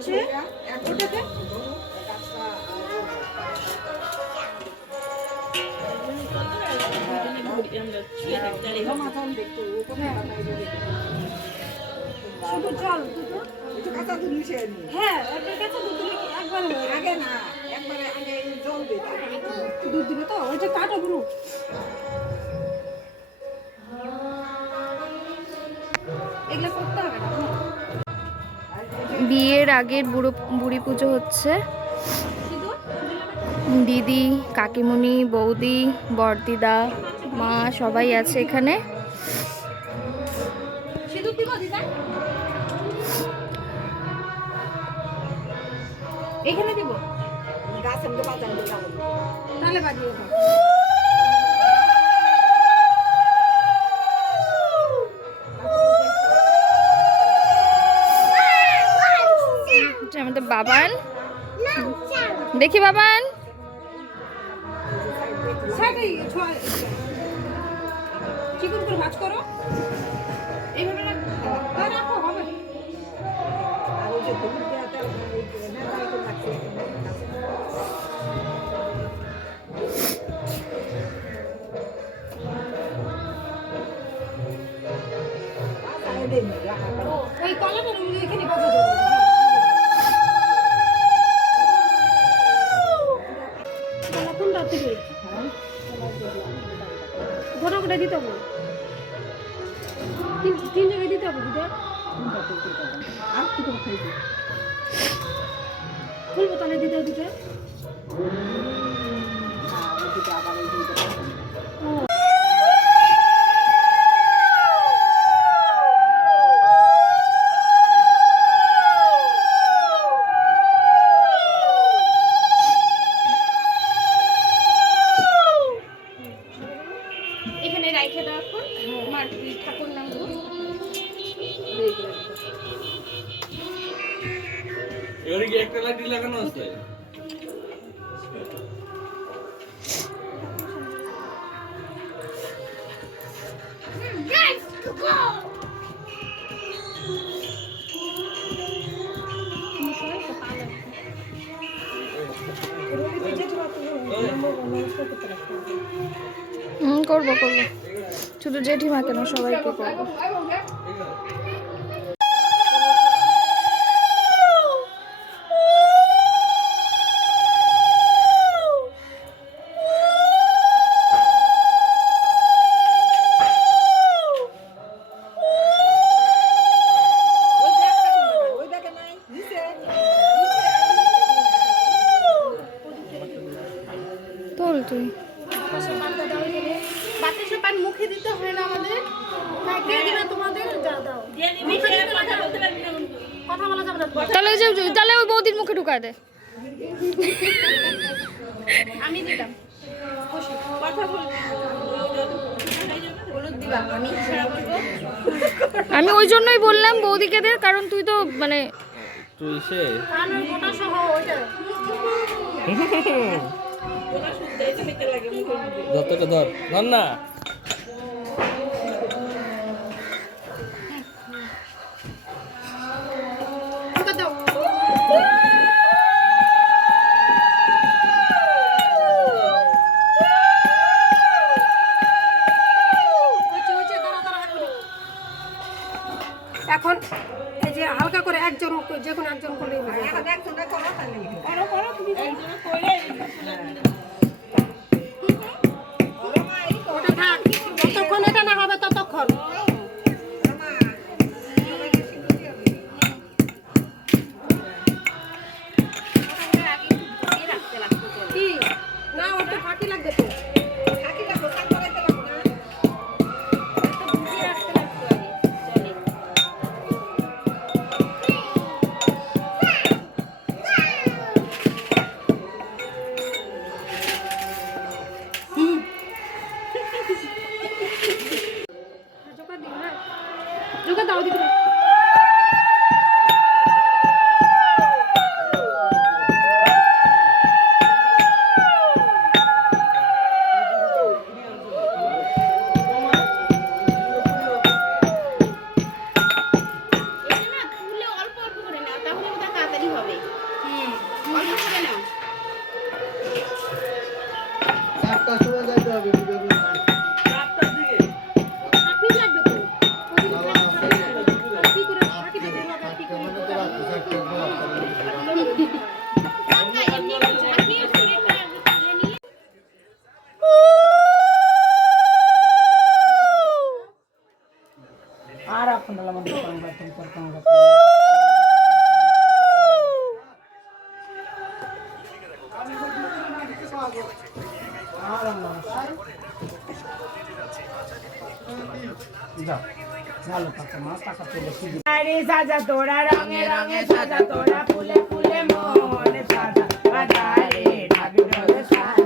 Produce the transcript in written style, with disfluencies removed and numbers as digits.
হচ্ছে ওটাতে শুধু জল দুটো কাঁচা দুধ মিশিয়ে নি। হ্যাঁ একটা কাঁচা দুধ দিলে একবারে হয়ে যাবে। আগে না, একবারে আগে জল দিই, তারপরে দুধ দিবে তো ওই যে কাটা গুলো এগুলো করতে হবে না। বিয়ের আগের বুড়ি পুজো হচ্ছে। সিঁদুর দিদি, কাকিমণি, বৌদি, বড়দিদা, মা সবাই আছে এখানে। সিঁদুর দিব দিদা এখানে দিব গাছ এমনি বাজার দিয়ে যাবো। তাহলে বাজিয়ে দাও। এটা আমাদের বাবান, দেখি বাবান। সাইডে চিকন করে ভাঁজ করো এইভাবে রাখো হবে। আর ওই যে দুধ দেওয়াতে ওই যে না তাই তো লাগছে। তাই দেই না, রাখা করো। ওই কলাটা এখানে বাজিয়ে দেবো। কলা কোনটা থেকে গোটা গোটা দিতে হবে তিন জায়গায় দিতে হবে দিদা আর কি করে খাইবি? খুলবো তাহলে দিদা দুটো ওই দুটো আবার ওই দুটো খাবো। এখানে রাইখে দাও এখন মার ঠাকুর নাম এবারে কি একটা লাঠি লাগানো আছে? করবো করবো, শুধু জেঠিমা কেন সবাইকে করবো। ওই দেখে নাই নিচে তোল তুই। বাতাসে পান মুখে দিতে হয় না আমাদের কে দিবে তোমাদের যা দাও কথা বলা যাবে না তাহলে ওই বৌদির মুখে ঢুকায় দে। আমি দিলাম খুশি কথা বলবি হলুদ দিবা আমি ইশারা বলবো আমি ওই জন্যই বললাম বৌদিকে দে, কারণ তুই তো মানে তুই সে কানের গোটা সহ ওইটা যতটা ধর ধর না। ওটা দাও এখন এই যে হালকা করে একজন যে কোনো একজন করলেই হবে এখন একজনটা করো তাহলে করো করো তুমি ওটা থাক যতক্ষণ এটা না হবে ততক্ষণ কি না ওটা ফাঁকি লাগবে তো থাকি লাগবো সাত করাইতে লাগবো না। যাও ভালো থাকো মা, টাকা পেলে কি দিবে? আরে সাজা তোরা রঙে রঙে সাজা তোরা ফুলে ফুলে মন সাজা বাজারে ঢাবি ঢোলে সাজা